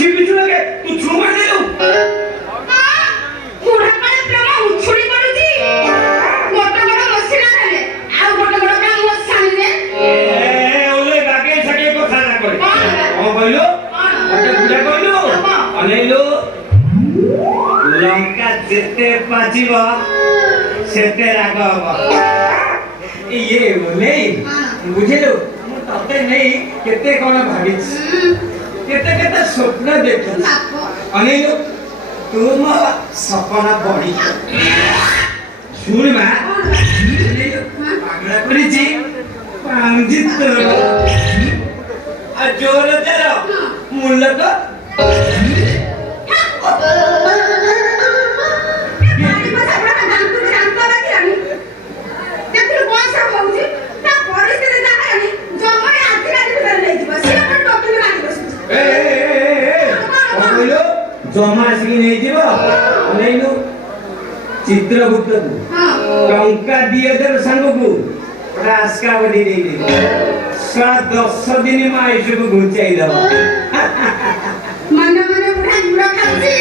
ଆଖି ପିଛୁ ଲଗେ ତୁ ଛୁଁ ମାରିଦେଲୁ। ବୁଢ଼ାପାଣି ପ୍ରେମ ଉଛୁଳି ପଡୁଛି। ଗୋଟେ ବଡ ମସିନା ଦେଲେ ଆଉ ଗୋଟେ ବଡ ପ୍ରେମ ମଶାଣିରେ। ଓଲେ ବାଗେଇ ସାଗେଇ କଥା ନା କରେ। କଣ କହିଲୁ? ଗୋଟେ ବୁଢ଼ା କହିଲୁ ଅନେଇଲୁ ଲଙ୍କା ଯେତେ ପାଚିବ ସେତେ ରାଗ ହବ। ଇଏ ଓଲେଇ ବୁଝିଲୁ ମୁଁ ତତେ ନେଇ କେତେ କଣ ଭାବିଛି, କେତେ କେତେ ସ୍ୱପ୍ନ ଦେଖିଛି। ଅନେଇଲୁ ତୁ ମୋ ସପନ ବଢି ଶୁଣ ମା ପାଗଳା କରିଛି ପାଞ୍ଜି ତୋର ଆଉ ଜୋର ତାର ମୁଣ୍ଡକ ଜମା ଆସିକି ନେଇଯିବ। ଅନେଇଲୁ ଚିତ୍ରଗୁପ୍ତକୁ ଟଙ୍କା 2000 ସାଙ୍ଗକୁ ରାସ୍କା ବଢି ଦେଇଦେବି। 10 ଦିନ ମୋ ଆୟୁଷକୁ ଘୁଞ୍ଚାଇ ଦବ। ମନେ ମନେ ବୁଢା ଗୁଡ଼ ଖାଉଛି।